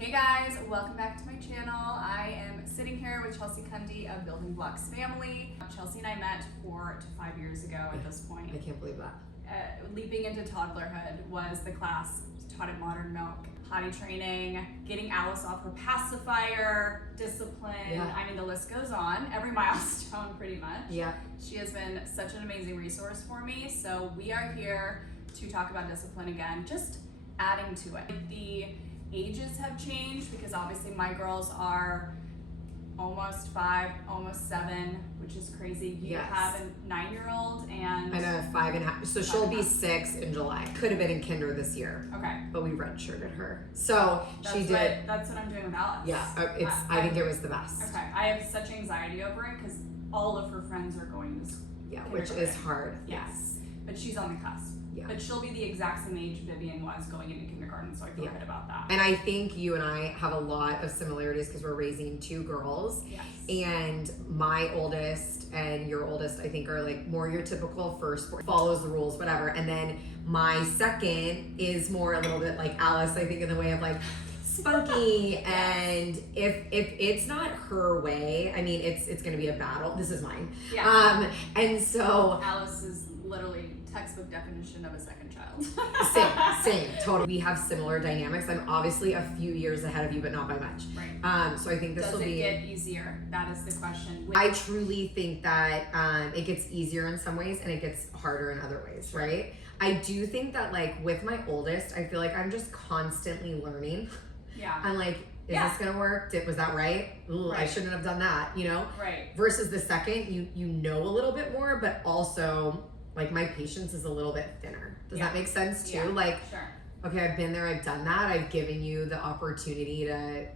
Hey guys, welcome back to my channel. I am sitting here with Chelsea Kunde of Building Blocks Family. Chelsea and I met 4 to 5 years ago at this point. I can't believe that. Leaping into toddlerhood was the class taught at Modern Milk. Potty training, getting Alice off her pacifier, discipline. Yeah. I mean, the list goes on. Every milestone, pretty much. Yeah. She has been such an amazing resource for me. So we are here to talk about discipline again, just adding to it. The ages have changed because obviously my girls are almost 5, almost 7, which is crazy. You Yes. have a 9-year-old and I know, 5.5. So she'll be 6 in July. Could have been in kinder this year. Okay. But we redshirted her. So she did. That's what I'm doing with Alice. Yeah. I think it was the best. Okay. I have such anxiety over it because all of her friends are going to school. Yeah, which is hard. Yes. But she's on the cusp. Yeah. But she'll be the exact same age Vivian was going into kindergarten, so I feel good about that. And I think you and I have a lot of similarities because we're raising 2 girls. Yes. And my oldest and your oldest, I think, are like more your typical first, follows the rules, whatever. And then my second is more a little bit like Alice, I think, in the way of like spunky. And if it's not her way, I mean, it's going to be a battle. This is mine. Yeah. And so Alice is literally textbook definition of a second child. same, totally. We have similar dynamics. I'm obviously a few years ahead of you, but not by much. Right. So I think this will be. Does it get easier? That is the question. I truly think that it gets easier in some ways and it gets harder in other ways, right? I do think that like with my oldest, I feel like I'm just constantly learning. Yeah. I'm like, is this gonna work? Was that right? Ooh, I shouldn't have done that, you know? Right. Versus the second, you know a little bit more, but also like my patience is a little bit thinner. Does that make sense too? Yeah. Like, sure. Okay, I've been there, I've done that. I've given you the opportunity to,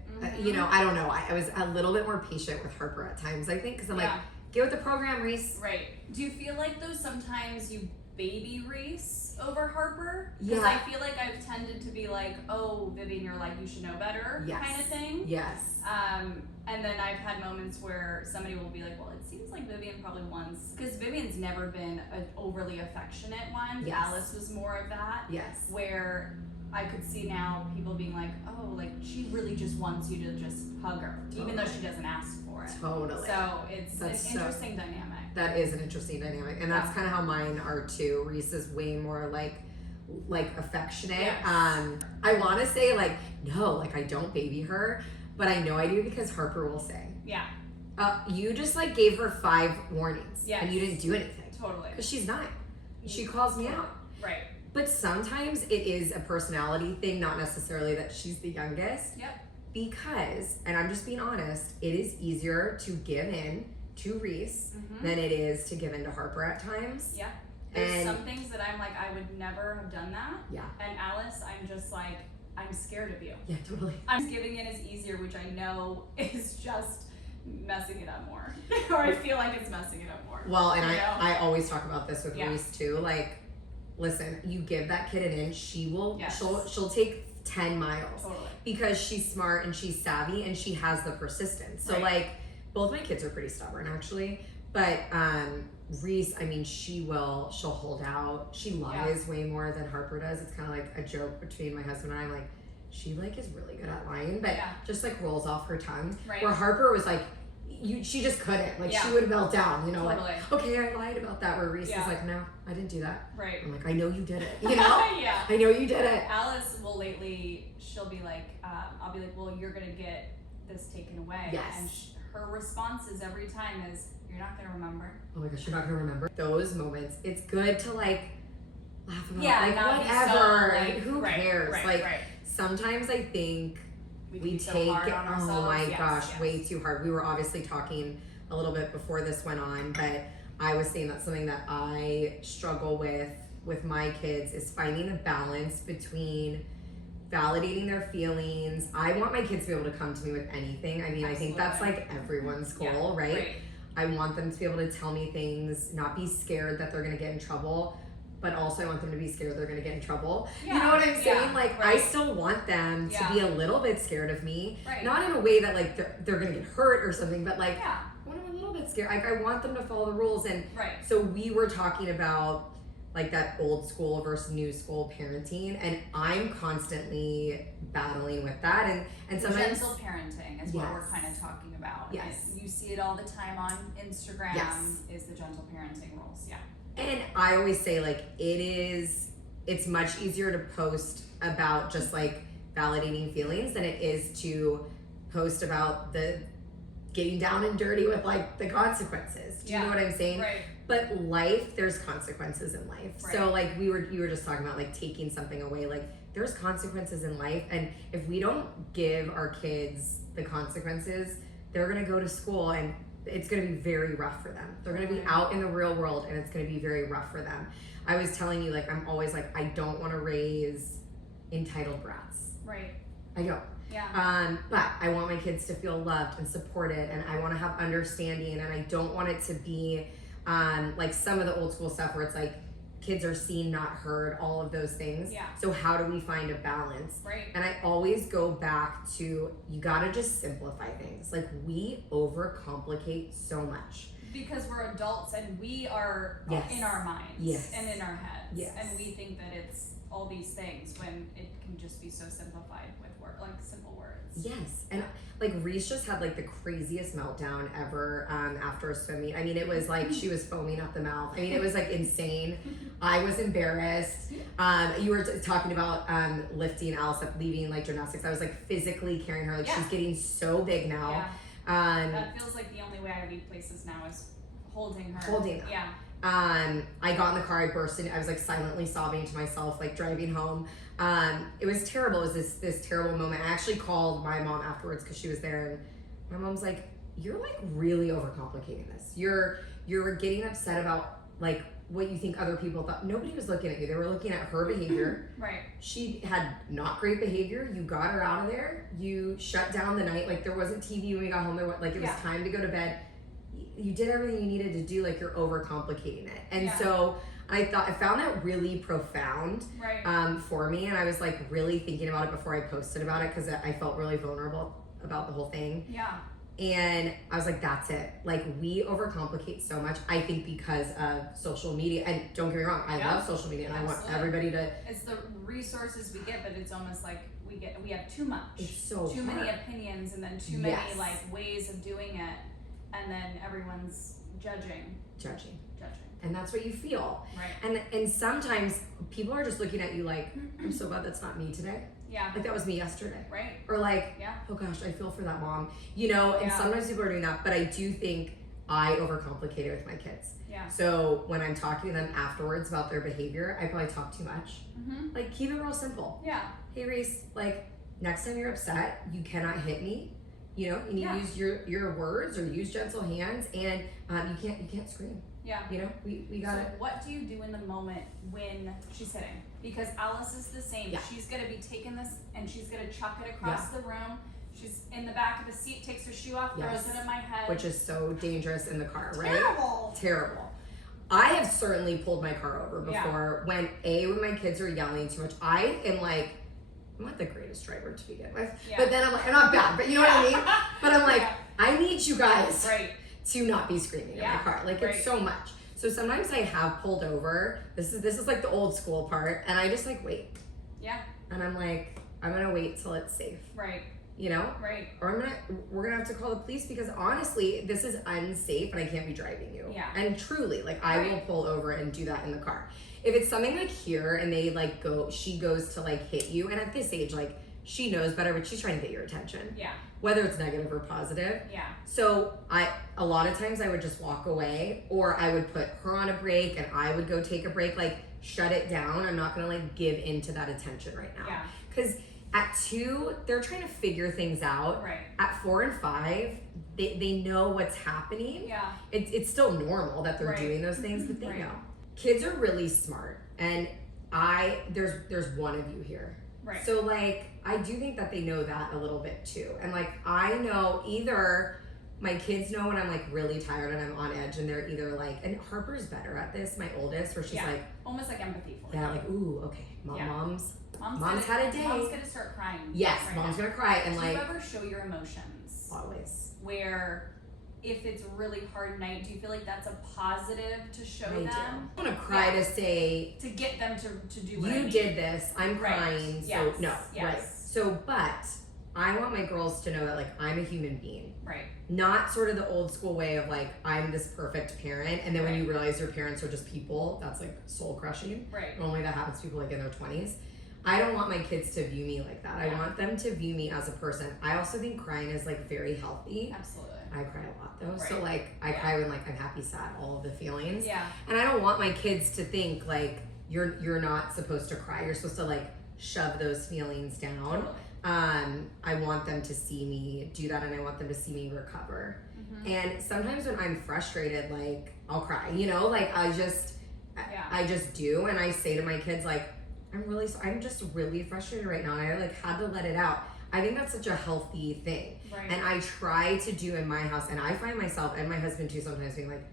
you know, I don't know. I was a little bit more patient with Harper at times, I think, because I'm like, get with the program, Reese. Right. Do you feel like though sometimes you baby Reese over Harper? Because Yeah. I feel like I've tended to be like, oh, Vivian, you're like, you should know better kind of thing. Yes. And then I've had moments where somebody will be like, well, it seems like Vivian probably wants, because Vivian's never been an overly affectionate one. Yes. Alice was more of that. Yes. Where I could see now people being like, oh, like she really just wants you to just hug her, even though she doesn't ask for it. Totally. So it's an interesting dynamic. That is an interesting dynamic. And that's kind of how mine are too. Reese is way more like affectionate. Yes. I want to say like, no, like I don't baby her, but I know I do because Harper will say, yeah. You just like gave her 5 warnings Yes. and you didn't do anything. Totally. Because she's 9. She calls me out. Right. But sometimes it is a personality thing, not necessarily that she's the youngest. Yep. Because, and I'm just being honest, it is easier to give in to Reese than it is to give in to Harper at times. Yeah. There's some things that I'm like, I would never have done that. Yeah. And Alice, I'm just like, I'm scared of you. Yeah, totally. I'm giving in is easier, which I know is just messing it up more. Or I feel like it's messing it up more. Well, and I always talk about this with Reese too. Like, listen, you give that kid an inch, she'll take 10 miles. Totally. Because she's smart and she's savvy and she has the persistence. So like, both my kids are pretty stubborn actually. But Reese, I mean, she'll hold out. She lies way more than Harper does. It's kind of like a joke between my husband and I. I'm like, she like is really good at lying, but just like rolls off her tongue. Right. Where Harper was like, she just couldn't. Like she would melt down, you know, like, okay, I lied about that. Where Reese is like, no, I didn't do that. Right. I'm like, I know you did it. You know? I know you did it. Alice will she'll be like, I'll be like, well, you're gonna get this taken away. Yes. And her responses every time is, you're not gonna remember. Oh my gosh, you're not gonna remember those moments. It's good to like laugh about like whatever. So, like, who cares? Sometimes I think we take it, oh my gosh, way too hard. We were obviously talking a little bit before this went on, but I was saying that's something that I struggle with my kids is finding a balance between validating their feelings. I want my kids to be able to come to me with anything. I mean, I think that's like everyone's goal, right? I want them to be able to tell me things, not be scared that they're gonna get in trouble, but also I want them to be scared they're gonna get in trouble. You know what I'm saying? Like, I still want them to be a little bit scared of me. Not in a way that like they're gonna get hurt or something, but like, I want them a little bit scared. Like, I want them to follow the rules. And so we were talking about like that old school versus new school parenting, and I'm constantly battling with that, and sometimes gentle parenting is what we're kind of talking about. Yes, you see it all the time on Instagram. Yes. Is the gentle parenting rules? Yeah. And I always say, like, it's much easier to post about just like validating feelings than it is to post about the getting down and dirty with like the consequences. Do you know what I'm saying? Right. But life, there's consequences in life. Right. So like you were just talking about like taking something away, like there's consequences in life, and if we don't give our kids the consequences, they're gonna go to school and it's gonna be very rough for them. They're gonna be out in the real world and it's gonna be very rough for them. I was telling you, like, I'm always like, I don't wanna raise entitled brats. Right. I don't. Yeah. But I want my kids to feel loved and supported, and I want to have understanding, and I don't want it to be like some of the old school stuff where it's like kids are seen, not heard, all of those things. Yeah. So how do we find a balance? Right. And I always go back to, you gotta just simplify things. Like, we overcomplicate so much. Because we're adults and we are in our minds and in our heads. And we think that it's all these things when it can just be so simplified with simple words. Yes. And like Reese just had like the craziest meltdown ever after a swim meet. I mean, it was like she was foaming at the mouth. I mean, it was like insane. I was embarrassed. You were talking about lifting Alice up, leaving like gymnastics. I was like physically carrying her. Like she's getting so big now. That feels like the only way I leave places now is holding her. Holding her. Yeah. I got in the car, I burst in, I was like silently sobbing to myself, like driving home. It was terrible. It was this terrible moment. I actually called my mom afterwards because she was there, and my mom's like, you're like really overcomplicating this. You're getting upset about like what you think other people thought. Nobody was looking at you. They were looking at her behavior. Right. She had not great behavior. You got her out of there. You shut down the night. Like there wasn't TV when we got home. It was time to go to bed. You did everything you needed to do. Like you're overcomplicating it. And so I found that really profound for me. And I was like really thinking about it before I posted about it because I felt really vulnerable about the whole thing. Yeah. And I was like, that's it. Like we overcomplicate so much. I think because of social media, and don't get me wrong, I love social media and I want everybody to. It's the resources we get, but it's almost like we have too much. It's so too hard. many opinions and then too many like ways of doing it. And then everyone's judging. And that's what you feel. Right. And sometimes people are just looking at you like, I'm so glad that's not me today. Yeah. Like that was me yesterday. Right. Or like, oh gosh, I feel for that mom. You know, and sometimes people are doing that, but I do think I overcomplicate it with my kids. Yeah. So when I'm talking to them afterwards about their behavior, I probably talk too much. Mm-hmm. Like keep it real simple. Yeah. Hey Reese, like next time you're upset, you cannot hit me. You know, you need to use your words or use gentle hands, and you can't scream. Yeah. You know, we got it. So what do you do in the moment when she's hitting? Because Alice is the same. Yeah. She's gonna be taking this and she's gonna chuck it across the room. She's in the back of the seat, takes her shoe off, throws it at my head. Which is so dangerous in the car, right? Terrible. I have certainly pulled my car over before when my kids are yelling too much. I am like, I'm not the greatest driver to begin with, but then I'm like, I'm not bad, but you know what I mean? But I'm like, I need you guys to not be screaming in my car. Like it's so much. So sometimes I have pulled over. This is like the old school part, and I just like wait. Yeah. And I'm like, I'm gonna wait till it's safe. Right. You know? Right. Or we're gonna have to call the police because honestly, this is unsafe and I can't be driving you. Yeah. And truly, like I will pull over and do that in the car. If it's something like here and they like she goes to like hit you, and at this age, like she knows better, but she's trying to get your attention. Yeah. Whether it's negative or positive. Yeah. So a lot of times I would just walk away, or I would put her on a break and I would go take a break, like shut it down. I'm not gonna like give into that attention right now. Yeah. Because at 2, they're trying to figure things out. Right. At 4 and 5, they know what's happening. Yeah. It's still normal that they're doing those things, but they know. Kids are really smart, and there's one of you here. Right. So like I do think that they know that a little bit too. And like I know either my kids know when I'm like really tired and I'm on edge, and they're either like, and Harper's better at this, my oldest, where she's like almost like empathy for like, ooh, okay, mom's had a day. Mom's gonna start crying. Yes, mom's gonna cry. And do like, you ever show your emotions? Always. Where if it's a really hard night, do you feel like that's a positive to show them? I want to cry to say to get them to do what you did this. I'm crying. So yes. no, yes. right. So, but I want my girls to know that like I'm a human being. Right. Not sort of the old school way of like I'm this perfect parent, and then when you realize your parents are just people, that's like soul crushing. Right. Normally that happens to people like in their 20s. I don't want my kids to view me like that. I want them to view me as a person. I also think crying is like very healthy. Absolutely. I cry a lot though. Right. So like I cry when like I'm happy, sad, all of the feelings. Yeah. And I don't want my kids to think like you're not supposed to cry. You're supposed to like shove those feelings down. Totally. I want them to see me do that, and I want them to see me recover. Mm-hmm. And sometimes when I'm frustrated, like I'll cry, you know, like I just do. And I say to my kids, like, I'm just really frustrated right now. And I like had to let it out. I think that's such a healthy thing. Right. And I try to do in my house, and I find myself and my husband too sometimes being like,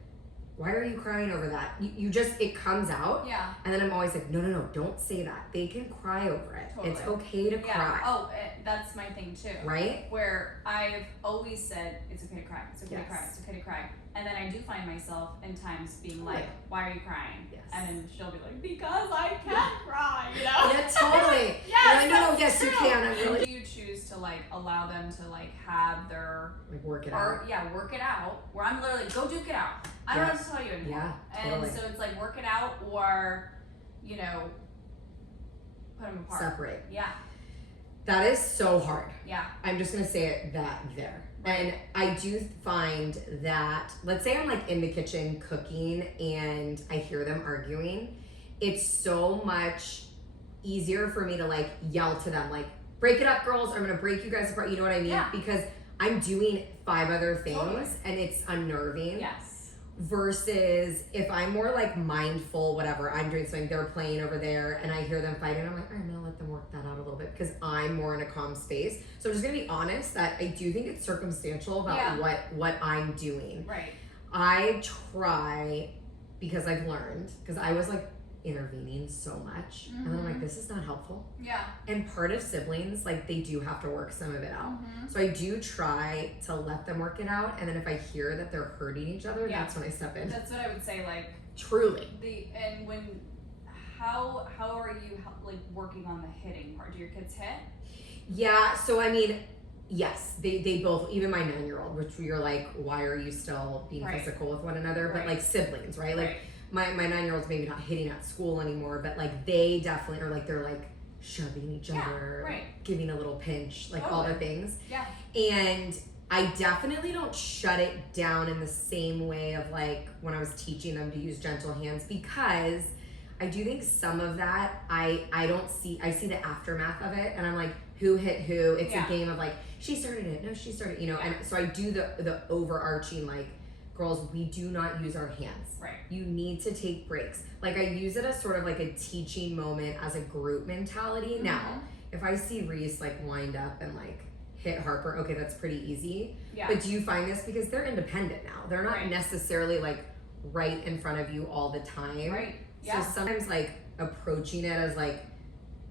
why are you crying over that? You just, it comes out. Yeah. And then I'm always like, no, don't say that. They can cry over it. Totally. It's okay to cry. Oh, that's my thing too. Right? Where I've always said, it's okay to cry, it's okay to cry, it's okay to cry. And then I do find myself in times being like, why are you crying? Yes. And then she'll be like, because I can't cry, you know? Yeah, totally. Yes, no, yes, you can. I'm really. Do you choose to like allow them to like have their like work it out? Yeah, work it out. Where I'm literally go duke it out. I don't know what to tell you anymore. Yeah, totally. And so it's like work it out, or you know, put them apart. Separate. Yeah. That is so hard. Yeah. I'm just gonna say it there. Right. And I do find that, let's say I'm like in the kitchen cooking and I hear them arguing, it's so much easier for me to like yell to them, like, break it up, girls, I'm gonna break you guys apart, you know what I mean? Yeah. Because I'm doing 5 other things and it's unnerving. Yes. Versus if I'm more like mindful, whatever, I'm doing something, they're playing over there and I hear them fighting, I'm like, all right, I'm gonna let them work that out a little bit because I'm more in a calm space. So I'm just gonna be honest that I do think it's circumstantial about what I'm doing. Right. I try, because I've learned, because I was like intervening so much, and then I'm like, this is not helpful. Yeah. And part of siblings, like they do have to work some of it out. So I do try to let them work it out, and then if I hear that they're hurting each other, that's when I step in. That's what I would say, like truly. How are you like working on the hitting part? Do your kids hit? Yeah, so I mean, yes, they both, even my 9-year-old, which you're like, why are you still being physical with one another? But like siblings, right? Like my 9-year-old's maybe not hitting at school anymore, but like they definitely are like, they're like shoving each other, giving a little pinch, like all the things. Yeah. And I definitely don't shut it down in the same way of like when I was teaching them to use gentle hands, because I do think some of that I see the aftermath of it, and I'm like, who hit who? It's a game of like, she started it, no, she started, you know. And so I do the overarching like, girls, we do not use our hands. Right. You need to take breaks. Like I use it as sort of like a teaching moment as a group mentality. Now, if I see Reese like wind up and like hit Harper, okay, that's pretty easy. Yeah. But do you find this, because they're independent now, they're not necessarily like right in front of you all the time. Right. Yeah. So sometimes like approaching it as like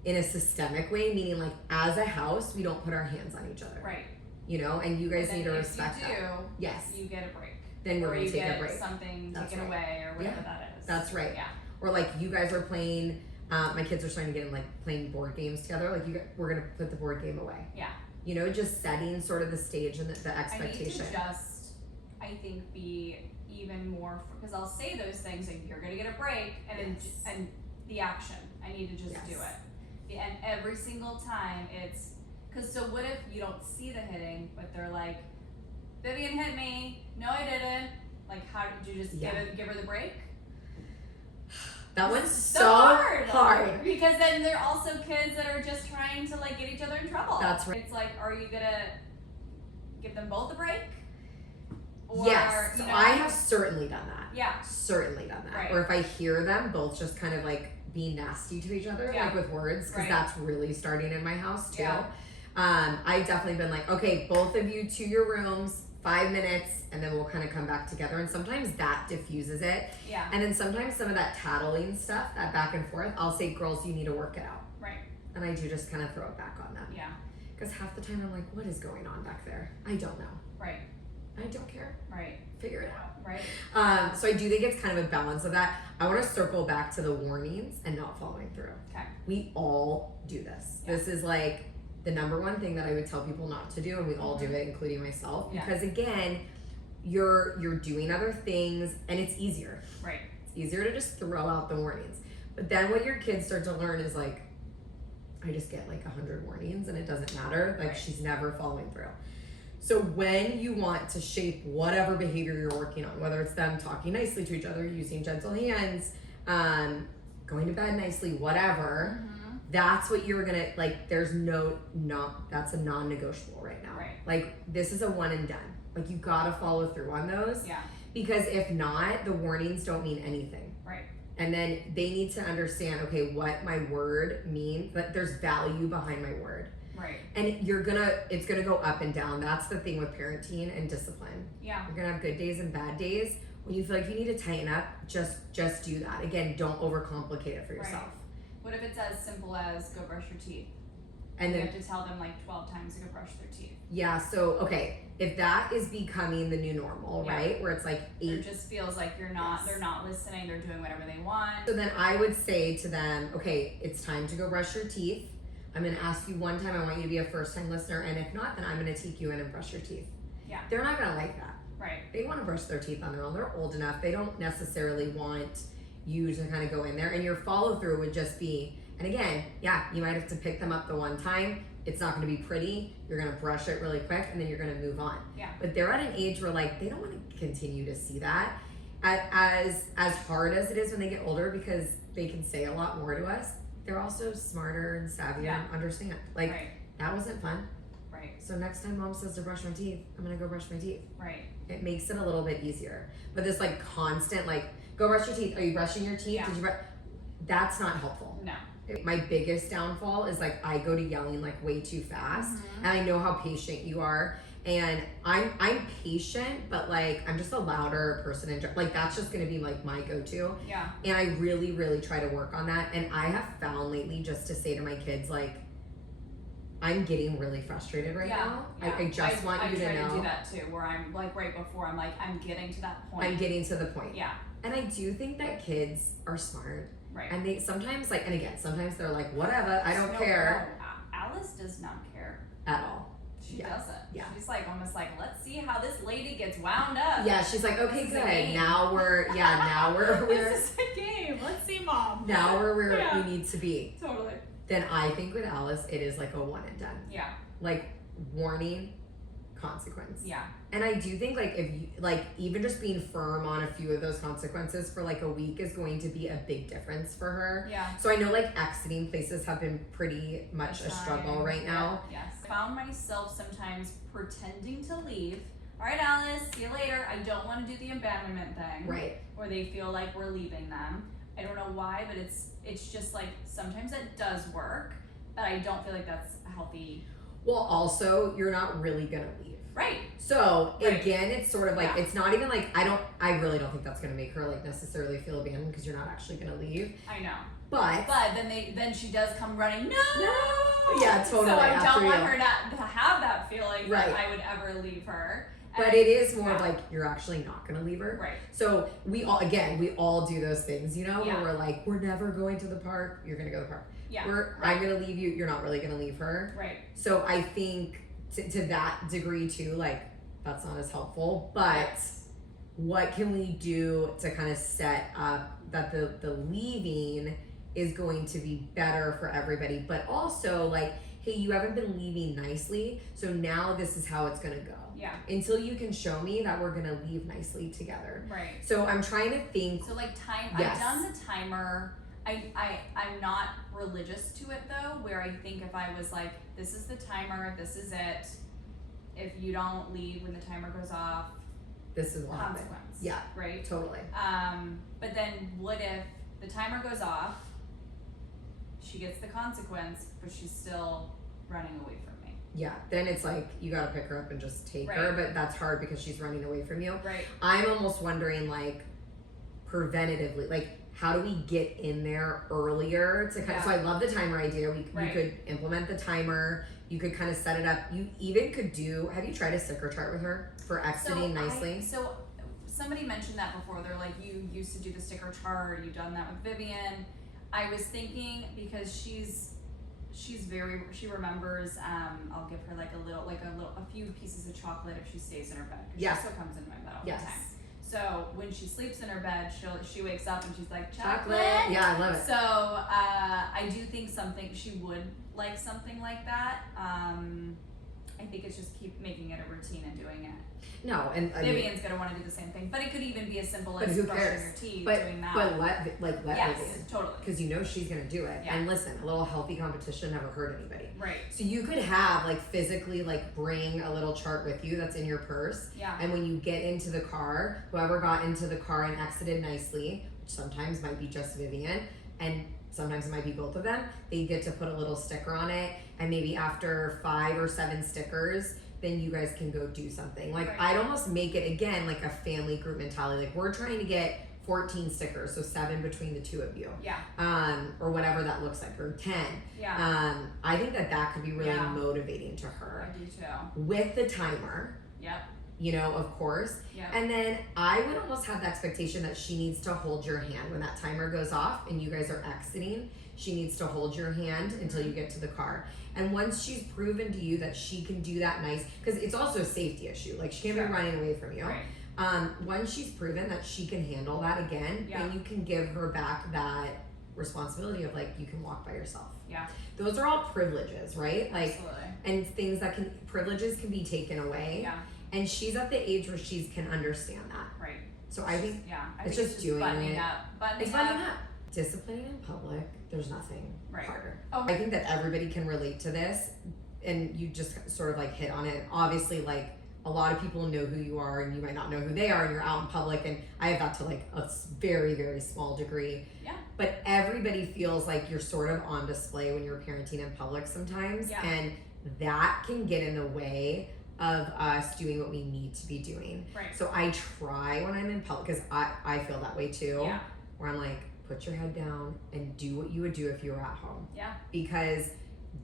in a systemic way, meaning like as a house, we don't put our hands on each other. Right. You know, and you guys need to respect that. Yes. You get a break. Then we're going to take a break. Something taken away or whatever that is. That's right. Yeah. Or like you guys are playing, my kids are starting to get in like playing board games together. Like we're going to put the board game away. Yeah. You know, just setting sort of the stage and the expectation. I need to just, I think, be even more, because I'll say those things like, you're going to get a break, and and the action. I need to just do it. And every single time it's, because so what if you don't see the hitting, but they're like, Vivian hit me. No, I didn't. Like, how did you just give her the break? That one's so hard. Because then they're also kids that are just trying to like get each other in trouble. That's right. It's like, are you gonna give them both a break? Or, yes, so I have certainly done that. Yeah. Certainly done that. Right. Or if I hear them both just kind of like be nasty to each other, like with words, because that's really starting in my house too. Yeah. I've definitely been like, okay, both of you to your rooms, 5 minutes, and then we'll kind of come back together. And sometimes that diffuses it. Yeah. And then sometimes some of that tattling stuff, that back and forth, I'll say, girls, you need to work it out. Right. And I do just kind of throw it back on them. Yeah. Because half the time I'm like, what is going on back there? I don't know. Right. I don't care. Right. Figure it out. Right. So I do think it's kind of a balance of that. I want to circle back to the warnings and not following through. Okay. We all do this. Yeah. This is like the number one thing that I would tell people not to do, and we all do it, including myself. Yeah. Because again, you're doing other things and it's easier. Right. It's easier to just throw out the warnings. But then what your kids start to learn is like, I just get like 100 warnings and it doesn't matter. Like, she's never following through. So when you want to shape whatever behavior you're working on, whether it's them talking nicely to each other, using gentle hands, going to bed nicely, whatever, that's what you're gonna, like, there's that's a non-negotiable right now. Right. Like, this is a one and done. Like, you gotta follow through on those. Yeah. Because if not, the warnings don't mean anything. Right. And then they need to understand, okay, what my word means, that there's value behind my word. Right. And it's gonna go up and down. That's the thing with parenting and discipline. Yeah. You're gonna have good days and bad days. When you feel like you need to tighten up, just do that. Again, don't overcomplicate it for yourself. Right. What if it's as simple as go brush your teeth? And you then have to tell them like 12 times to go brush their teeth. Yeah, so okay, if that is becoming the new normal, right? Where it's like 8. It just feels like they're not listening, they're doing whatever they want. So then I would say to them, okay, it's time to go brush your teeth. I'm gonna ask you one time, I want you to be a first time listener, and if not, then I'm gonna take you in and brush your teeth. Yeah. They're not gonna like that. Right. They wanna brush their teeth on their own. They're old enough. They don't necessarily want you to kind of go in there, and your follow through would just be, and again, yeah, you might have to pick them up the one time. It's not gonna be pretty. You're gonna brush it really quick, and then you're gonna move on. Yeah. But they're at an age where like, they don't wanna continue to see that. As hard as it is when they get older, because they can say a lot more to us, they're also smarter and savvier and understand. Like, that wasn't fun. Right. So next time mom says to brush my teeth, I'm gonna go brush my teeth. Right. It makes it a little bit easier. But this like constant, like, go brush your teeth. Are you brushing your teeth? Yeah. Did you brush? That's not helpful. No. My biggest downfall is like, I go to yelling like way too fast. And I know how patient you are. And I'm patient, but like, I'm just a louder person, and like, that's just gonna be like my go-to. Yeah. And I really, really try to work on that. And I have found lately just to say to my kids, like, I'm getting really frustrated right now. Yeah. I just want you to know. I try to do that too, where I'm like right before, I'm like, I'm getting to that point. I'm getting to the point. Yeah. And I do think that kids are smart. Right. And they sometimes like, and again, sometimes they're like, whatever, I don't care. No, Alice does not care. At all. She doesn't. Yeah. She's like almost like, let's see how this lady gets wound up. Yeah, she's like, okay, This is good. a game. Now we're This is a game. Let's see, mom. now we're where we need to be. Totally. Then I think with Alice, it is like a one and done. Yeah. Like, warning, consequence. Yeah. And I do think like, if you like, even just being firm on a few of those consequences for like a week is going to be a big difference for her. Yeah. So I know like exiting places have been pretty much a struggle right now. Yes. I found myself sometimes pretending to leave. All right, Alice, see you later. I don't want to do the abandonment thing. Right. Where they feel like we're leaving them. I don't know why, but it's just like sometimes it does work, but I don't feel like that's healthy. Well, also, you're not really gonna leave. Right. So again, it's sort of like, it's not even like, I really don't think that's gonna make her like necessarily feel abandoned, because you're not actually gonna leave. I know. But then she does come running. No. Yeah, totally. So I don't want her not to have that feeling that Right. I would ever leave her. But it is more of like, you're actually not gonna leave her. Right. So we all do those things, you know, Yeah. where we're like, we're never going to the park. You're gonna go to the park. Yeah. I'm gonna leave you. You're not really gonna leave her. Right. So I think to that degree too, like, that's not as helpful. But what can we do to kind of set up that the leaving is going to be better for everybody, but also like, hey, you haven't been leaving nicely, so now this is how it's gonna go. Yeah. Until you can show me that we're gonna leave nicely together. Right. So I'm trying to think. So like time. Yes. I've done the timer. I'm not religious to it though, where I think if I was like, this is the timer, this is it. If you don't leave when the timer goes off, this is what happens. consequence. Yeah. Right. Totally. But then what if the timer goes off? She gets the consequence, but she's still running away from me. Yeah. Then it's like, you gotta pick her up and just take her, but that's hard because she's running away from you. Right. I'm almost wondering, like, preventatively, like, how do we get in there earlier to kind of, so I love the timer idea. We could implement the timer. You could kind of set it up. You even could have you tried a sticker chart with her for exiting nicely? So somebody mentioned that before. They're like, you used to do the sticker chart, you've done that with Vivian. I was thinking, because she remembers, I'll give her a few pieces of chocolate if she stays in her bed, because she still comes in my bed all the time. So when she sleeps in her bed, she wakes up and she's like, chocolate. Yeah, I love it. So I do think she would like something like that. I think it's just keep making it a routine and doing it. No, and Vivian's gonna want to do the same thing, but it could even be as simple as brushing your teeth, doing that. But let Vivian, totally, because she's gonna do it. Yeah. And listen, a little healthy competition never hurt anybody. Right. So you could have physically bring a little chart with you that's in your purse. Yeah. And when you get into the car, whoever got into the car and exited nicely, which sometimes might be just Vivian, and sometimes it might be both of them, they get to put a little sticker on it, and maybe after 5 or 7 stickers, then you guys can go do something. I'd almost make it again like a family group mentality. We're trying to get 14 stickers, so 7 between the 2 of you. Yeah. Or whatever that looks like, or 10. Yeah. I think that could be really motivating to her. I do too. With the timer. Yep. Of course. Yep. And then I would almost have the expectation that she needs to hold your hand when that timer goes off and you guys are exiting. She needs to hold your hand until you get to the car. And once she's proven to you that she can do that because it's also a safety issue. She can't be running away from you. Right. Once she's proven that she can handle that again, then you can give her back that responsibility of you can walk by yourself. Yeah. Those are all privileges, right? Absolutely. And things privileges can be taken away. Yeah. And she's at the age where she can understand that. Right. So I think it's just doing buttoning it. Buttoning up. Disciplining in public, there's nothing harder. Oh. I think that everybody can relate to this, and you just sort of hit on it. Obviously, a lot of people know who you are, and you might not know who they are, and you're out in public. And I have that to a very, very small degree. Yeah. But everybody feels like you're sort of on display when you're parenting in public sometimes, and that can get in the way of us doing what we need to be doing. Right. So I try when I'm in public, because I feel that way too. Yeah. Where I'm put your head down and do what you would do if you were at home. Yeah. Because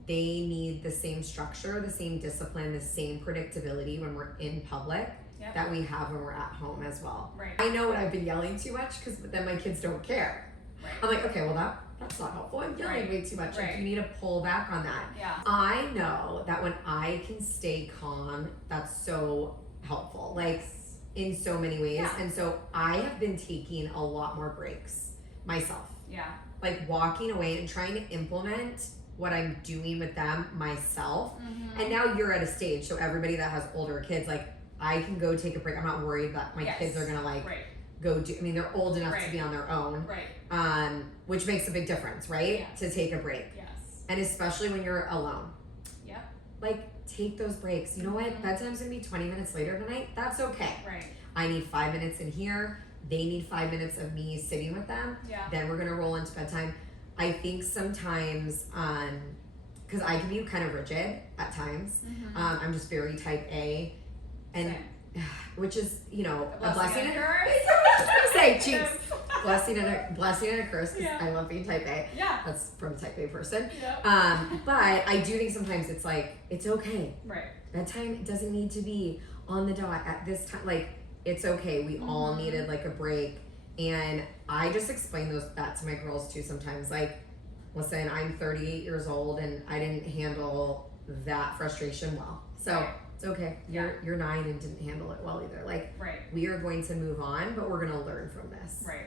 they need the same structure, the same discipline, the same predictability when we're in public that we have when we're at home as well. Right. I know I've been yelling too much because then my kids don't care. Right. I'm okay, well that's not helpful. I'm yelling way too much. You need to pull back on that. Yeah. I know that when I can stay calm, that's so helpful. In so many ways. Yeah. And so I have been taking a lot more breaks myself. Yeah. Walking away and trying to implement what I'm doing with them myself. Mm-hmm. And now you're at a stage, so everybody that has older kids, I can go take a break. I'm not worried that my kids are gonna go do, they're old enough to be on their own. Right. Which makes a big difference, right? Yes. To take a break. Yes. And especially when you're alone. Yep. Take those breaks. You know what? Bedtime's gonna be 20 minutes later tonight. That's okay. Right. I need 5 minutes in here. They need 5 minutes of me sitting with them. Yeah. Then we're gonna roll into bedtime. I think sometimes, because I can be kind of rigid at times. Mm-hmm. I'm just very type A, and which is a blessing and a curse. Blessing and a curse. Because I love being type A. Yeah. That's from a type A person. Yeah. But I do think sometimes it's it's okay. Right. Bedtime doesn't need to be on the dot at this time. It's okay. We all needed a break. And I just explain that to my girls too sometimes. Listen, I'm 38 years old and I didn't handle that frustration well. So it's okay. You're 9 and didn't handle it well either. We are going to move on, but we're gonna learn from this. Right.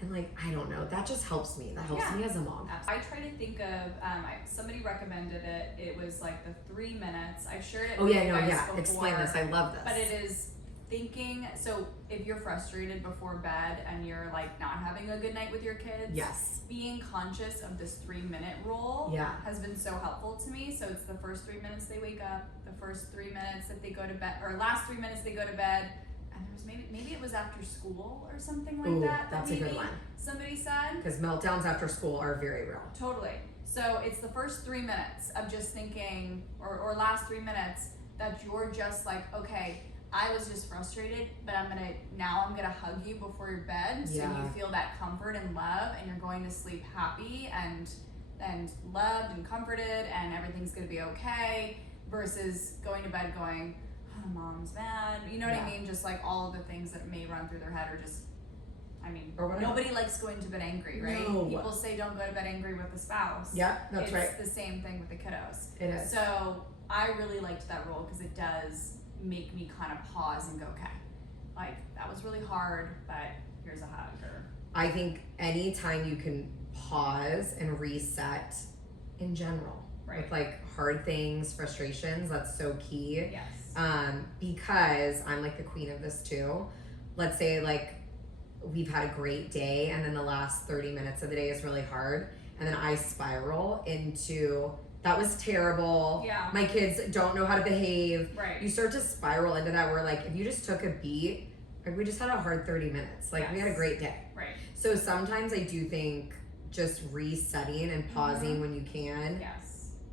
And I don't know, that just helps me. That helps me as a mom. I try to think of, somebody recommended it. It was the 3 minutes. I shared it with you guys before. Explain this, I love this. But it is thinking, so if you're frustrated before bed and you're not having a good night with your kids, being conscious of this 3-minute rule has been so helpful to me. So it's the first 3 minutes they wake up, the first 3 minutes that they go to bed, or last 3 minutes they go to bed, and there was maybe it was after school or something like that. That's a good one. Somebody said. Because meltdowns after school are very real. Totally. So it's the first 3 minutes of just thinking, or last 3 minutes, that you're just okay, I was just frustrated, but I'm gonna hug you before your bed, so you feel that comfort and love, and you're going to sleep happy, and and loved and comforted and everything's gonna be okay, versus going to bed going, oh, mom's mad. You know what I mean? Just like all of the things that may run through their head are just, I mean, nobody likes going to bed angry, right? No. People say don't go to bed angry with the spouse. Yeah, that's right. It's the same thing with the kiddos. It is. So I really liked that rule because it does make me kind of pause and go, okay, like that was really hard, but here's a hug. Or I think anytime you can pause and reset in general, with like hard things, frustrations, that's so key. Yes. Because I'm like the queen of this too. Let's say like we've had a great day and then the last 30 minutes of the day is really hard, and then I spiral into that was terrible. Yeah. My kids don't know how to behave. Right. You start to spiral into that where like if you just took a beat, like we just had a hard 30 minutes. Like we had a great day. Right. So sometimes I do think just resetting and pausing when you can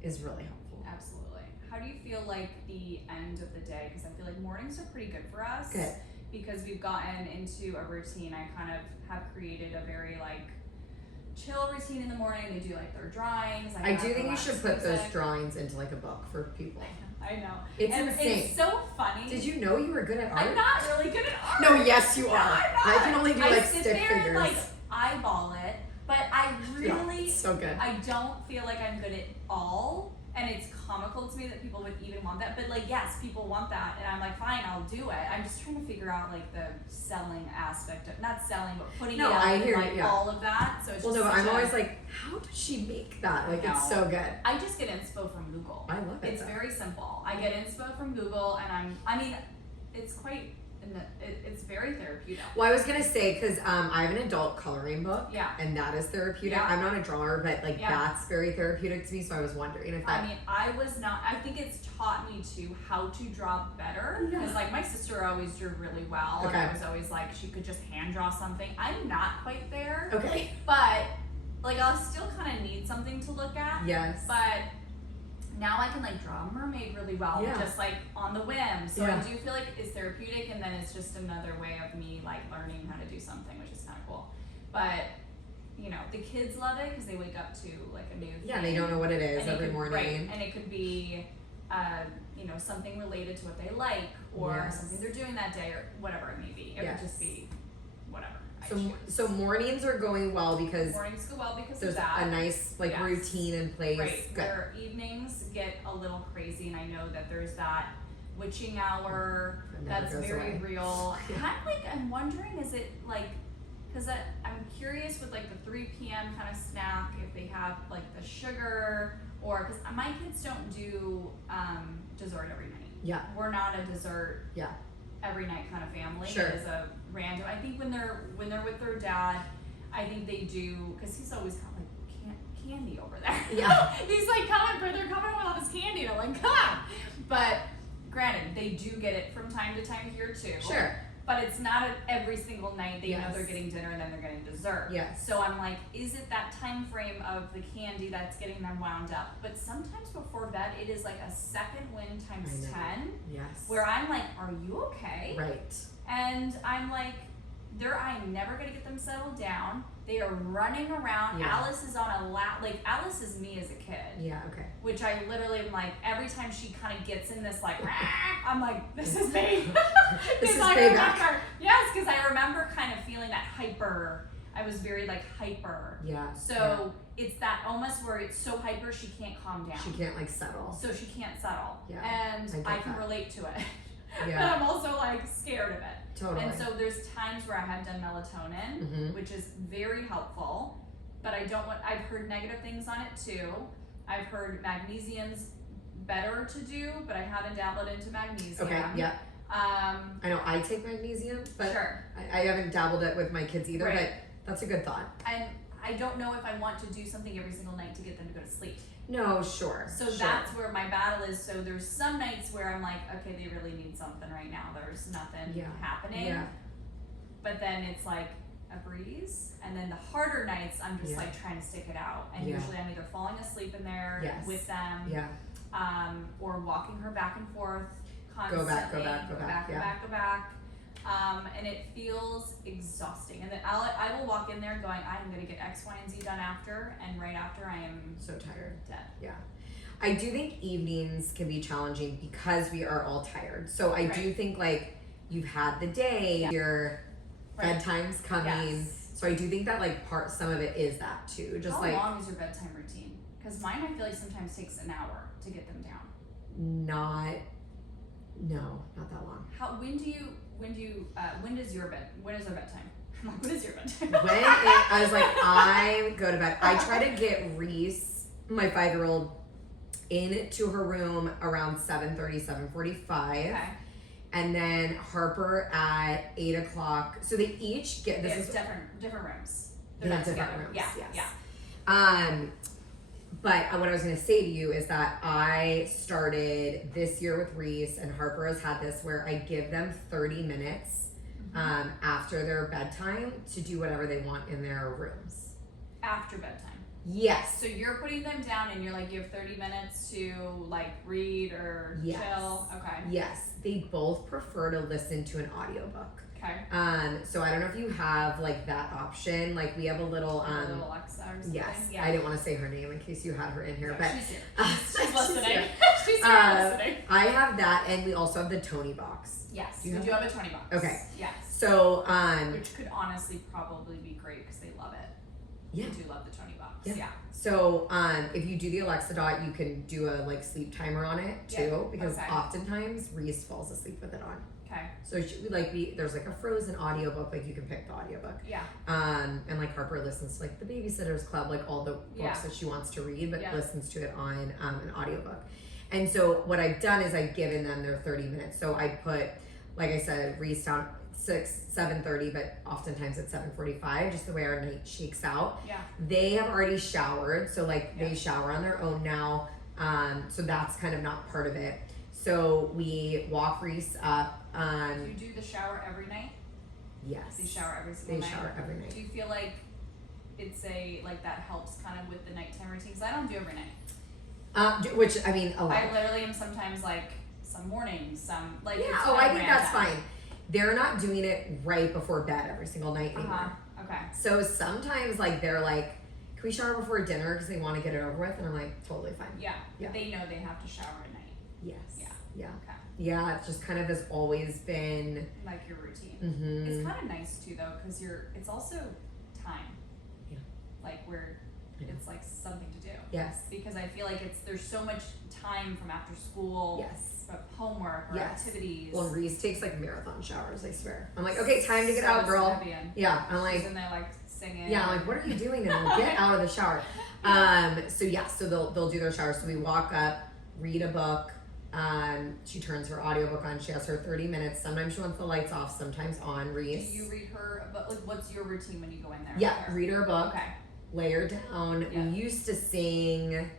is really helpful. Absolutely. How do you feel like the end of the day? Because I feel like mornings are pretty good for us. Good. Because we've gotten into a routine. I kind of have created a very like chill routine in the morning. They do like their drawings. I do think you should put those drawings into like a book for people. I know. It's insane. It's so funny. Did you know you were good at art? I'm not really good at art. No, yes you are. I'm not. I can only do like sit stick there figures. And, like eyeball it, but I really it's so good. I don't feel like I'm good at all. And it's comical to me that people would even want that. But like, yes, people want that. And I'm like, fine, I'll do it. I'm just trying to figure out like the selling aspect of, not selling, but putting it out and like all of that. So it's just I'm always like, how does she make that? Like it's so good. I just get inspo from Google. I love it. It's very simple. I get inspo from Google and it's quite, it's very therapeutic. Well, I was gonna say, because I have an adult coloring book, and that is therapeutic. Yeah. I'm not a drawer, but like that's very therapeutic to me. So I was wondering if that. I think it's taught me how to draw better. Because like my sister always drew really well, and I was always like she could just hand draw something. I'm not quite there. Okay. But like I'll still kind of need something to look at. Yes. But now I can like draw a mermaid really well, just like on the whim. So I do feel like it's therapeutic, and then it's just another way of me like learning how to do something, which is kind of cool. But you know, the kids love it because they wake up to like a new thing. Yeah, they don't know what it is every morning. Right, and it could be, you know, something related to what they like, or something they're doing that day, or whatever it may be. It would just be whatever. So mornings are going well because mornings go well because there's of that. a nice like routine in place. Right. Good. Where evenings get a little crazy, and I know that there's that witching hour that's very real. Kind of like I'm wondering, is it like, because I'm curious with like the 3 p.m. kind of snack, if they have like the sugar, or because my kids don't do dessert every night. Yeah. We're not a dessert. Yeah. Every night kind of family. Sure. It is a random. I think when they're with their dad, I think they do, because he's always got like candy over there. Yeah. He's like they're coming with all this candy, and I'm like, come on. But granted, they do get it from time to time here too. Sure. But it's not every single night. They know they're getting dinner and then they're getting dessert. Yes. So I'm like, is it that time frame of the candy that's getting them wound up? But sometimes before bed, it is like a second wind times 10. Yes. Where I'm like, are you okay? Right. And I'm like, I'm never gonna get them settled down. They are running around. Yeah. Alice is on a lap. Like Alice is me as a kid. Yeah. Okay. Which I literally am like, every time she kind of gets in this like, I'm like, this is me. This is I payback. remember, yes, because I remember kind of feeling that hyper. I was very like hyper. Yeah. So it's that almost where it's so hyper she can't calm down. She can't like settle. So she can't settle. Yeah. And I can relate to it. Yeah. But I'm also like scared of it. Totally. And so there's times where I have done melatonin, which is very helpful, but I've heard negative things on it too. I've heard magnesium's better to do, but I haven't dabbled into magnesium. Okay, yeah. I know I take magnesium, but I haven't dabbled it with my kids either, but that's a good thought. And I don't know if I want to do something every single night to get them to go to sleep. No, sure. So that's where my battle is. So there's some nights where I'm like, okay, they really need something right now. There's nothing happening. Yeah. But then it's like a breeze. And then the harder nights, I'm just like trying to stick it out. And usually I'm either falling asleep in there with them, or walking her back and forth constantly. Go back. and it feels exhausting. And then I will walk in there going, I'm going to get X, Y, and Z done after, and right after I am so tired. Dead. Yeah. I do think evenings can be challenging because we are all tired. So I do think like you've had the day, your bedtime's coming. Yes. So I do think that like some of it is that too. Just How like long is your bedtime routine? Because mine, I feel like sometimes takes an hour to get them down. Not that long. When is our bedtime? When is your bedtime? I was like, I go to bed. I try to get Reese, my 5-year-old, into her room around 7:30, 7:45. Okay. And then Harper at 8 o'clock. So they each get this. It's different rooms. They're not different rooms. Yeah. Yes. Yeah. But what I was going to say to you is that I started this year with Reese, and Harper has had this where I give them 30 minutes after their bedtime to do whatever they want in their rooms. After bedtime? Yes. So you're putting them down and you're like, you have 30 minutes to like read or chill? Okay. Yes. They both prefer to listen to an audiobook. Okay. So I don't know if you have like that option. Like we have a little little Alexa or something. Yes. Yeah. I didn't want to say her name in case you had her in here, but she's here. She's listening. She's listening. I have that, and we also have the Tony box. Yes, we do have a 20 box. Okay. Yes. So which could honestly probably be great because they love it. Yeah. They do love the 20 box. Yeah. Yeah. So if you do the Alexa dot, you can do a like sleep timer on it too, because oftentimes Reese falls asleep with it on. Okay. So there's like a frozen audiobook, like you can pick the audiobook. Yeah. And like Harper listens to like the Babysitter's Club, like all the books that she wants to read, but listens to it on an audiobook. And so what I've done is I've given them their 30 minutes. So I put, like I said, Reese down 7:30, but oftentimes it's 7:45, just the way our night shakes out. Yeah. They have already showered, so like they shower on their own now. So that's kind of not part of it. So we walk Reese up. Do you do the shower every night? Yes. They shower every single night? They shower every night. Do you feel like it's that helps kind of with the nighttime routine? Because I don't do every night. Which, I mean, a lot. I literally am sometimes like some mornings, some like. Yeah, I think that's fine. They're not doing it right before bed every single night anymore. Okay. So sometimes like they're like, can we shower before dinner because they want to get it over with? And I'm like, totally fine. Yeah. They know they have to shower at night. Yes. Yeah. Okay. Yeah, it's just kind of has always been like your routine. Mm-hmm. It's kind of nice too though, because it's also time. Yeah. Like it's like something to do. Yes. Because I feel like there's so much time from after school. Yes. Homework or activities. Well, Reese takes like marathon showers, I swear. I'm like, okay, time to get out, girl. Yeah. I'm like, she's in there like singing. Yeah, I'm like, what are you doing? And we'll get out of the shower. So they'll do their shower. So we walk up, read a book. She turns her audiobook on. She has her 30 minutes. Sometimes she wants the lights off, sometimes on. Reese. Do you read her? But like, what's your routine when you go in there? Yeah, read her book. Okay. Lay her down. Yeah. We used to sing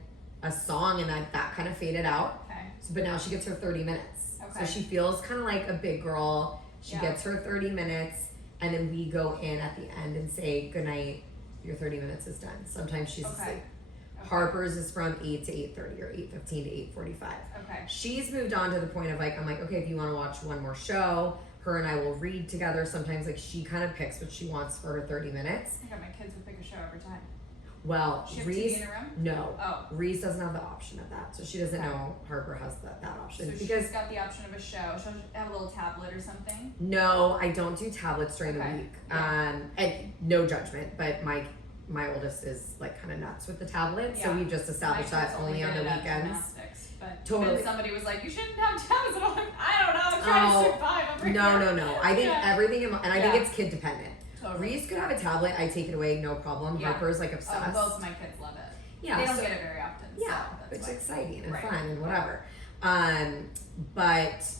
a song, and that kind of faded out. Okay. So, but now she gets her 30 minutes. Okay. So she feels kind of like a big girl. She gets her 30 minutes, and then we go in at the end and say, good night, your 30 minutes is done. Sometimes she's asleep. Okay. Harper's is from 8 to 8:30 or 8:15 to 8:45. Okay. She's moved on to the point of like, I'm like, okay, if you want to watch one more show, her and I will read together. Sometimes like she kind of picks what she wants for her 30 minutes. I think my kids would pick a show every time. Well, Reese, TV in a room? No. Oh. Reese doesn't have the option of that, so she doesn't know Harper has that option. So because she's got the option of a show. She'll have a little tablet or something? No, I don't do tablets during the week. Yeah. And no judgment, but my oldest is like kind of nuts with the tablet, so we just established that only on the weekends. But totally. Then somebody was like, you shouldn't have tablets, and I'm like, I don't know, I'm trying to survive. No. I think everything, I think it's kid dependent. Totally. Reese could have a tablet, I take it away, no problem. Harper's like obsessed. Both of my kids love it. Yeah, they don't get it very often. Yeah, so it's exciting and fun and whatever. But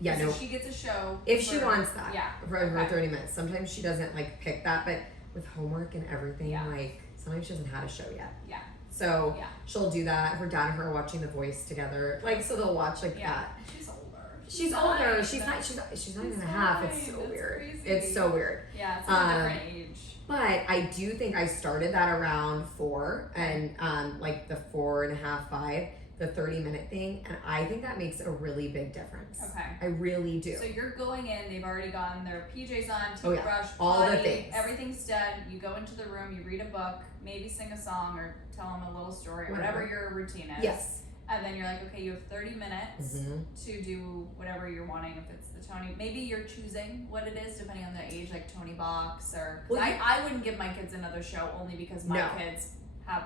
yeah, so she gets a show if she wants that. Yeah, for her 30 minutes. Sometimes she doesn't like pick that, but with homework and everything, like sometimes she hasn't had a show yet. Yeah. So she'll do that. Her dad and her are watching The Voice together. Like so they'll watch like that. She's older. She's older. She's 9 and a half. It's so weird. Crazy. It's so weird. Yeah, it's a different age. But I do think I started that around 4 and like the 4.5, 5. the 30-minute thing, and I think that makes a really big difference. Okay. I really do. So you're going in, they've already gotten their PJs on, toothbrush, all potty, the things. Everything's done. You go into the room, you read a book, maybe sing a song or tell them a little story, or whatever your routine is. Yes. And then you're like, okay, you have 30 minutes to do whatever you're wanting. If it's the Tony, maybe you're choosing what it is depending on their age, like Tony Box or. I wouldn't give my kids another show only because my kids have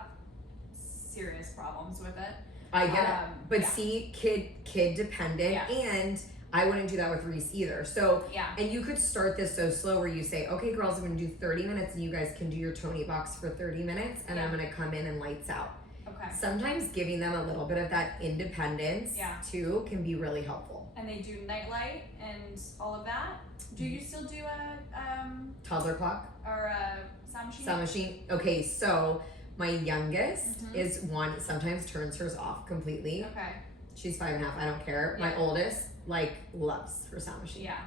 serious problems with it. I get it, but see, kid dependent, and I wouldn't do that with Reese either. So, and you could start this so slow where you say, okay, girls, I'm going to do 30 minutes, and you guys can do your Tony Box for 30 minutes, and I'm going to come in and lights out. Okay. Sometimes giving them a little bit of that independence too can be really helpful. And they do nightlight and all of that. Do you still do a toddler clock or a sound machine? Sound machine. Okay, so my youngest is one sometimes turns hers off completely. Okay. She's 5.5. I don't care. My oldest loves her sound machine. Yeah.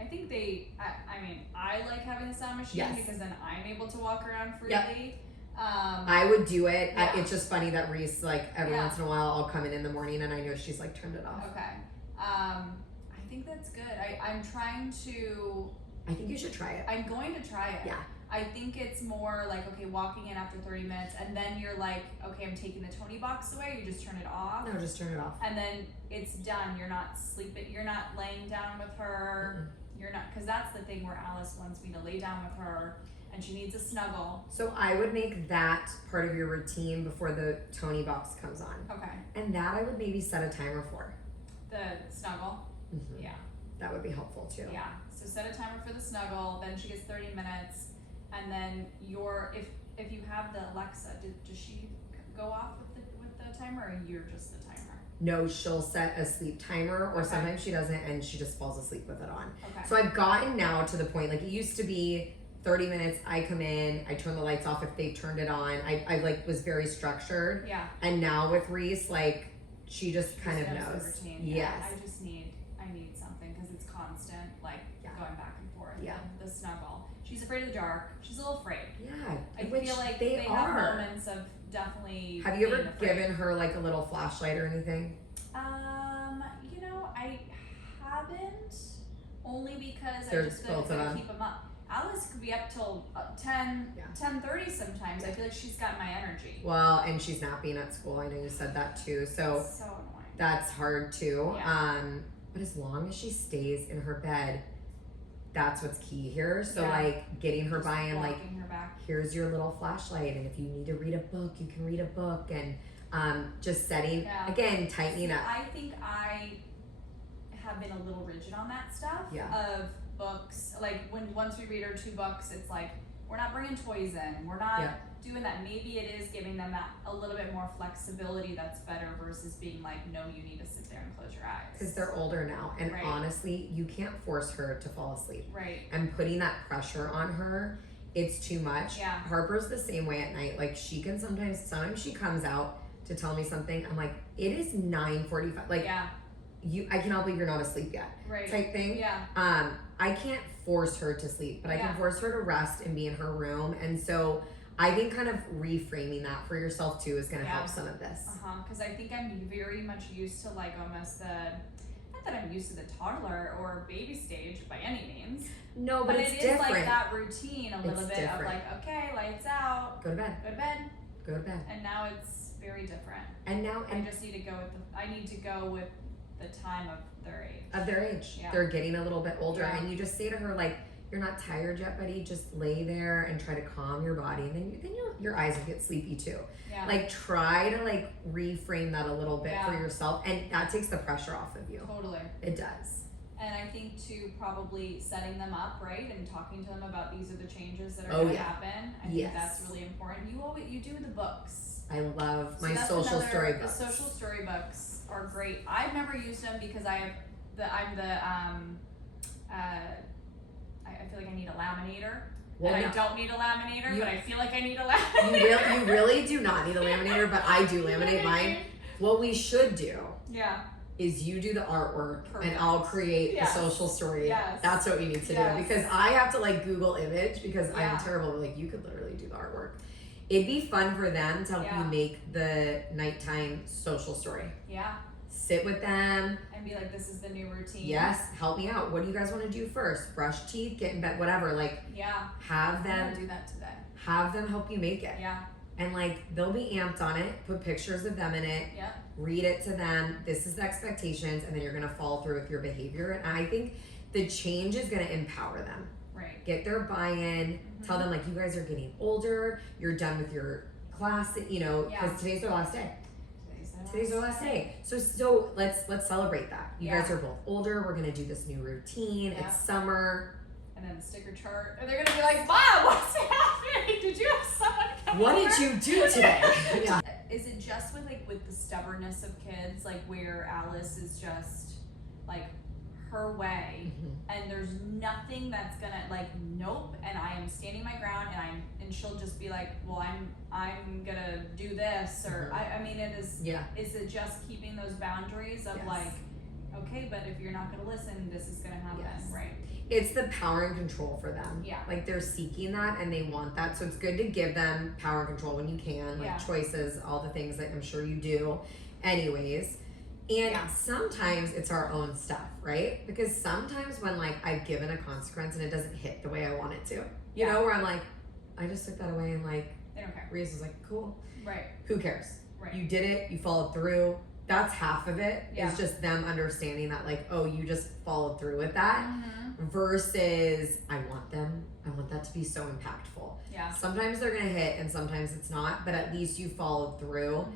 I think I mean, I like having the sound machine because then I'm able to walk around freely. Yep. I would do it. It's just funny that Reese, every once in a while, I'll come in the morning and I know she's turned it off. Okay. I think that's good. I'm trying to. I think you should try it. I'm going to try it. Yeah. I think it's more okay, walking in after 30 minutes, and then you're okay, I'm taking the Tony Box away. You just turn it off. No, just turn it off. And then it's done. You're not sleeping. You're not laying down with her. You're not, because that's the thing where Alice wants me to lay down with her. And she needs a snuggle. So I would make that part of your routine before the Tony Box comes on. Okay. And that I would maybe set a timer for. The snuggle? Yeah. That would be helpful too. Yeah. So set a timer for the snuggle, then she gets 30 minutes, and then if you have the Alexa, does she go off with the timer, or you're just the timer? No, she'll set a sleep timer, or sometimes she doesn't and she just falls asleep with it on. Okay. So I've gotten now to the point, it used to be 30 minutes, I come in, I turn the lights off if they've turned it on. I was very structured. Yeah. And now with Reese, she just kind of knows. The routine. Yes. I need something because it's constant, going back and forth. Yeah. The snuggle. She's afraid of the dark. She's a little afraid. Yeah. I feel like they have moments of definitely. Have you ever given her a little flashlight or anything? I haven't. Only because They're I just feel like I on. keep them up. Alice could be up till 10:30 sometimes. I feel like she's got my energy. Well, and she's napping at school. I know you said that too. So annoying. That's hard too. Yeah. But as long as she stays in her bed, that's what's key here. So getting her by and her back. Here's your little flashlight, and if you need to read a book, you can read a book, and just setting again, tightening up. I think I have been a little rigid on that stuff. Yeah. Of books, once we read our 2 books, it's we're not bringing toys in. We're not doing that. Maybe it is giving them that a little bit more flexibility. That's better versus being no, you need to sit there and close your eyes. Because they're older now, and honestly, you can't force her to fall asleep. Right. And putting that pressure on her, it's too much. Yeah. Harper's the same way at night. She can sometimes she comes out to tell me something. I'm it is 9:45. I cannot believe you're not asleep yet. Right. Type thing. Yeah. I can't force her to sleep, but I can force her to rest and be in her room. And so I think kind of reframing that for yourself too is going to help some of this. Because I think I'm very much used to almost not that I'm used to the toddler or baby stage by any means. No, but it's it different. is that routine a little bit different. of okay, lights out. Go to bed. Go to bed. Go to bed. And now it's very different. And now I just need to go with the time of their age. Yeah. They're getting a little bit older, and you just say to her you're not tired yet, buddy. Just lay there and try to calm your body, and then your eyes will get sleepy too. Yeah. Try to reframe that a little bit for yourself, and that takes the pressure off of you. Totally. It does. And I think too, probably setting them up and talking to them about these are the changes that are going to happen. I think that's really important. You do the books. I love my social story books. The social story books are great. I've never used them because I feel like I need a laminator. Well, and I don't need a laminator, but I feel like I need a laminator. You really do not need a laminator, but I do laminate mine. What we should do is you do the artwork and I'll create the social story. Yes. That's what we need to do, because I have to Google image because I'm terrible. You could literally do the artwork. it'd be fun for them to help you make the nighttime social story. Yeah. Sit with them. And be like, this is the new routine. Yes, help me out. What do you guys want to do first? Brush teeth, get in bed, whatever. Like, have them. I'm gonna do that today. Have them help you make it. Yeah. And like, they'll be amped on it. Put pictures of them in it. Yeah. Read it to them. This is the expectations, and then you're gonna follow through with your behavior. And I think the change is gonna empower them. Right. Get their buy-in. Tell them like, you guys are getting older. You're done with your class. You know, because today's their last day. Today's our last day. So let's celebrate that. You guys are both older. We're gonna do this new routine. It's summer. And then the sticker chart. And they're gonna be like, Mom, what's happening? Did you have someone come What over? did you do today? Yeah. Is it just with the stubbornness of kids, like where Alice is just like her way, and there's nothing that's gonna like, nope, and I am standing my ground, and she'll just be like, well, I'm gonna do this, or I mean, it is. Yeah. Is it just keeping those boundaries of like, okay, but if you're not gonna listen, this is gonna happen, right? It's the power and control for them. Yeah. Like they're seeking that and they want that. So it's good to give them power and control when you can, like choices, all the things that I'm sure you do anyways. And sometimes it's our own stuff, right? Because sometimes when like I've given a consequence and it doesn't hit the way I want it to, you know, where I'm like, I just took that away and like, they don't care. Reeses was like, cool. Right. Who cares? Right. You did it, you followed through. That's half of it. It's just them understanding that like, oh, you just followed through with that versus I want that to be so impactful. Yeah. Sometimes they're going to hit and sometimes it's not, but at least you followed through.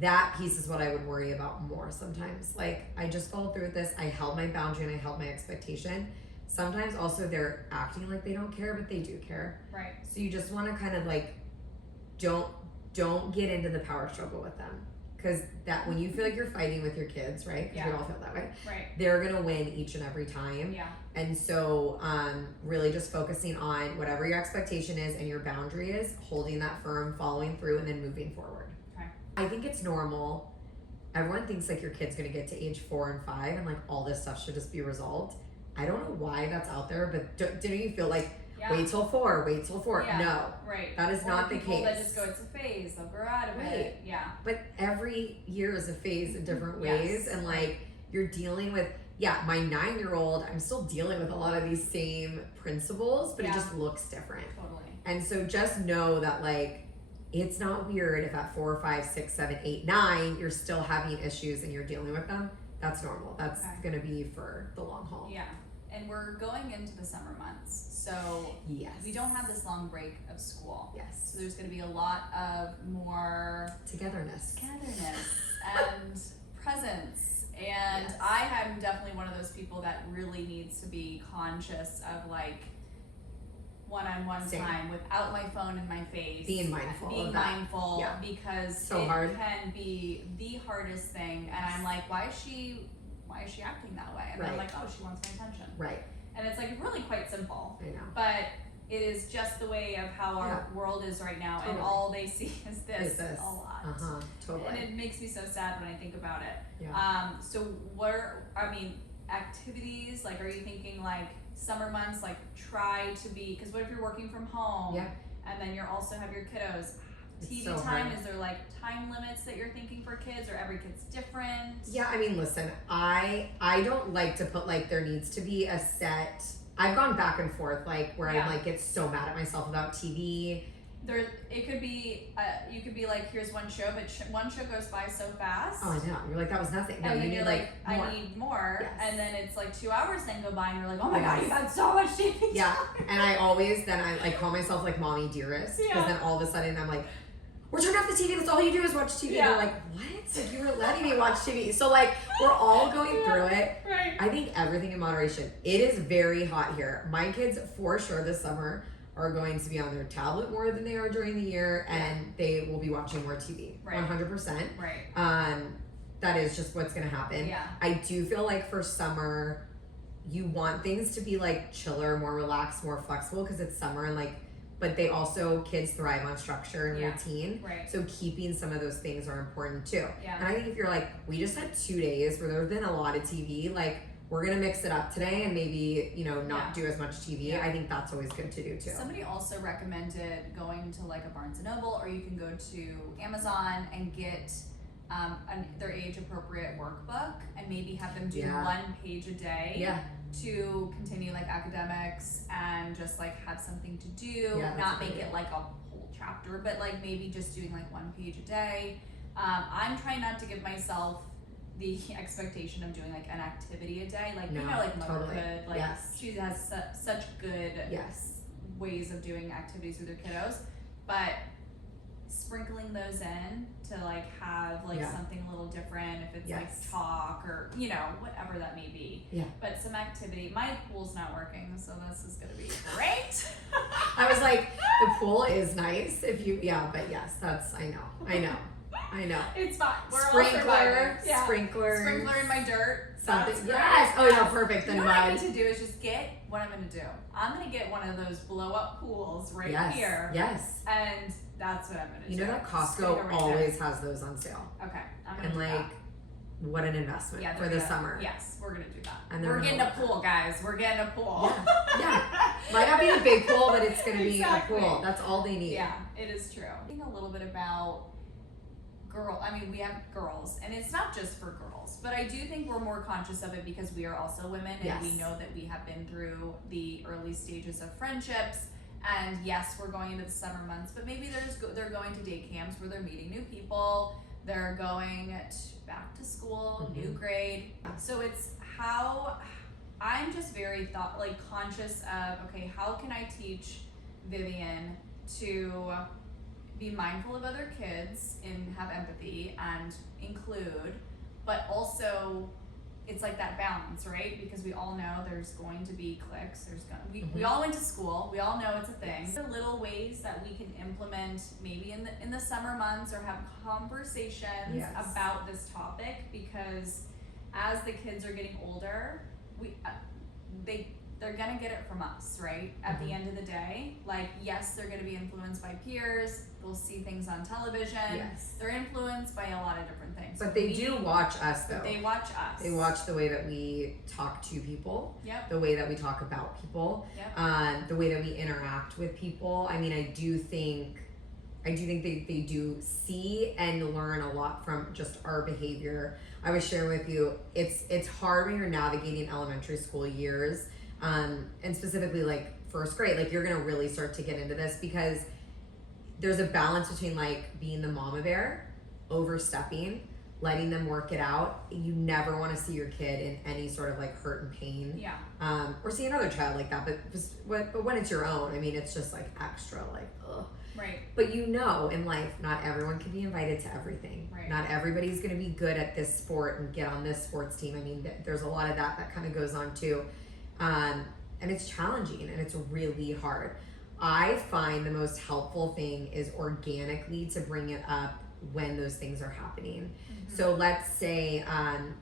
That piece is what I would worry about more sometimes. Like I just followed through with this. I held my boundary and I held my expectation. Sometimes also they're acting like they don't care, but they do care. Right. So you just want to kind of like, don't get into the power struggle with them. Because that when you feel like you're fighting with your kids, right? Because we all feel that way. Right. They're gonna win each and every time. Yeah. And so, really just focusing on whatever your expectation is and your boundary is, holding that firm, following through, and then moving forward. Okay. I think it's normal. Everyone thinks like your kid's gonna get to age 4 and 5, and like all this stuff should just be resolved. I don't know why that's out there, but didn't you feel like? Wait till 4. Yeah. No. Right. That is not the case. That just go, it's a phase. They'll grow out of it. Yeah. But every year is a phase in different ways. And like you're dealing with, my 9-year-old, I'm still dealing with a lot of these same principles, but it just looks different. Totally. And so just know that like, it's not weird if at 4, 5, 6, 7, 8, 9, you're still having issues and you're dealing with them. That's normal. That's going to be for the long haul. Yeah. And we're going into the summer months, so we don't have this long break of school. Yes. So there's going to be a lot of more togetherness and presence. And I am definitely one of those people that really needs to be conscious of like one-on-one time without my phone in my face. Being mindful because it can be the hardest thing. And I'm like, why is she acting that way? And I'm like, oh, she wants my attention. Right. And it's like really quite simple. I know. But it is just the way of how our world is right now, and all they see is this a lot. Totally. And it makes me so sad when I think about it. Yeah. So activities, like are you thinking like summer months, like try to be, because what if you're working from home and then you also have your kiddos? TV time, is there like time limits that you're thinking for kids, or every kid's different? Yeah, I mean, listen, I don't like to put like there needs to be a set. I've gone back and forth like where I like get so mad at myself about TV. It could be you could be like, here's one show, but one show goes by so fast. Oh, I know. You're like, that was nothing. No, and then you you're need like more. I need more. Yes. And then it's like 2 hours then go by and you're like, oh my god, you've had so much TV time. Yeah. And I call myself like mommy dearest, because then all of a sudden I'm like, we're turning off the TV, that's all you do is watch TV. Yeah. They're like, what? Like, you were letting me watch TV. So like, we're all going through it. Right. I think everything in moderation. It is very hot here. My kids, for sure, this summer are going to be on their tablet more than they are during the year, and they will be watching more TV. Right. 100%. Right. That is just what's going to happen. Yeah. I do feel like for summer, you want things to be like chiller, more relaxed, more flexible, because it's summer and like, but they also, kids thrive on structure and routine. Right. So keeping some of those things are important too. Yeah. And I think if you're like, we just had 2 days where there's been a lot of TV, like we're gonna mix it up today and maybe, you know, not do as much TV. I think that's always good to do too. Somebody also recommended going to like a Barnes and Noble, or you can go to Amazon and get their age appropriate workbook and maybe have them do 1 page a day to continue like academics and just like have something to do, not make it like a whole chapter, but like maybe just doing like 1 page a day. I'm trying not to give myself the expectation of doing like an activity a day, like you know, like motherhood, like she has such good ways of doing activities with her kiddos, but sprinkling those in to like have like something a little different, if it's like talk or you know whatever that may be, but some activity. My pool's not working, so this is gonna be great. I was like, the pool is nice if you but yes, that's I know it's fine. We're sprinkler all sprinkler in my dirt, something. Oh yeah, perfect. Then what I need to do is just get what I'm gonna do. I'm gonna get one of those blow up pools right here. And that's what I'm gonna do. You know that Costco always has those on sale. Okay, I'm gonna do that. What an investment for the summer. Yes, we're gonna do that. And we're getting a pool, guys. We're getting a pool. Might not be a big pool, but it's gonna be a pool. That's all they need. Yeah, it is true. I think a little bit about we have girls, and it's not just for girls, but I do think we're more conscious of it because we are also women, and we know that we have been through the early stages of friendships. And yes, we're going into the summer months, but maybe they're going to day camps where they're meeting new people. They're going back to school, new grade. So it's how I'm just very conscious of, okay, how can I teach Vivian to be mindful of other kids and have empathy and include, but also it's like that balance, right? Because we all know there's going to be cliques. We all went to school. We all know it's a thing. The little ways that we can implement maybe in the summer months or have conversations about this topic, because as the kids are getting older, they're gonna get it from us, right? At the end of the day, like, yes, they're gonna be influenced by peers. They'll see things on television. Yes. They're influenced by a lot of different things. But they do watch us, though. They watch us. They watch the way that we talk to people. Yep. The way that we talk about people. Yep. The way that we interact with people. I mean, I do think they do see and learn a lot from just our behavior. I was sharing with you, it's hard when you're navigating elementary school years. And specifically like first grade, like you're gonna really start to get into this because there's a balance between like being the mama bear, overstepping, letting them work it out. You never want to see your kid in any sort of like hurt and pain. Yeah. Or see another child like that. But when it's your own, I mean, it's just like extra like, ugh. Right. But you know, in life, not everyone can be invited to everything. Right. Not everybody's gonna be good at this sport and get on this sports team. I mean, there's a lot of that kind of goes on too. And it's challenging and it's really hard. I find the most helpful thing is organically to bring it up when those things are happening. So let's say,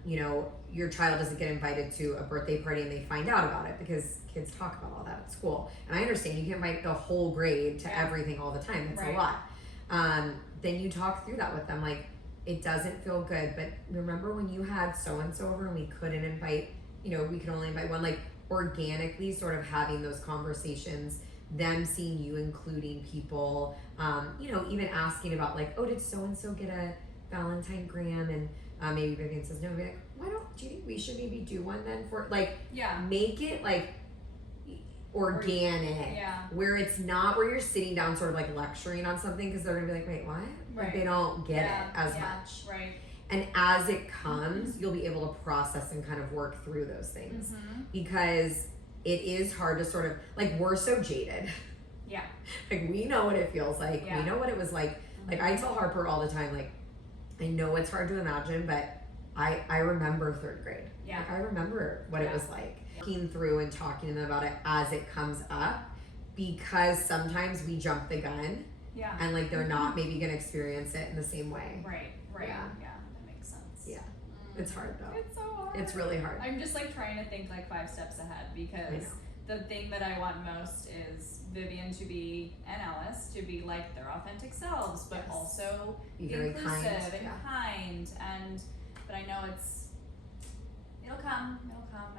you know, your child doesn't get invited to a birthday party and they find out about it because kids talk about all that at school. And I understand you can't invite the whole grade to everything all the time. That's a lot. Then you talk through that with them. Like, it doesn't feel good, but remember when you had so-and-so over and we couldn't invite, you know, we could only invite one, like organically sort of having those conversations, them seeing you including people, you know, even asking about like, oh, did so-and-so get a Valentine gram? And maybe Vivian says no, be like, do you think we should maybe do one then for like, make it like organic, where it's not where you're sitting down sort of like lecturing on something because they're gonna be like, wait, what? Like they don't get it as much. Right. And as it comes, you'll be able to process and kind of work through those things because it is hard to sort of like, we're so jaded. Yeah. Like we know what it feels like. We know what it was like. Like I tell Harper all the time, like, I know it's hard to imagine, but I remember third grade. Yeah. Like I remember what it was like. Working through and talking to them about it as it comes up, because sometimes we jump the gun. Yeah. And like they're not maybe gonna experience it in the same way. Right. Yeah. That makes sense. Yeah. It's hard though. It's so hard. It's really hard. I'm just like trying to think like 5 steps ahead, because the thing that I want most is Vivian to be, and Ellis to be like their authentic selves, but also be very inclusive kind. and kind. But I know It'll come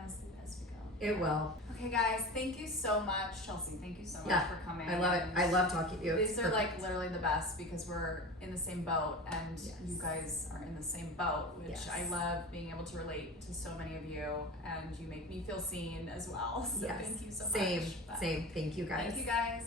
as we go. It will. Okay, guys, thank you so much, Chelsea. Thank you so much for coming. I love it. I love talking to you. These are like literally the best because we're in the same boat, and you guys are in the same boat, which I love being able to relate to so many of you, and you make me feel seen as well. So thank you so much. Same. Thank you, guys. Thank you, guys.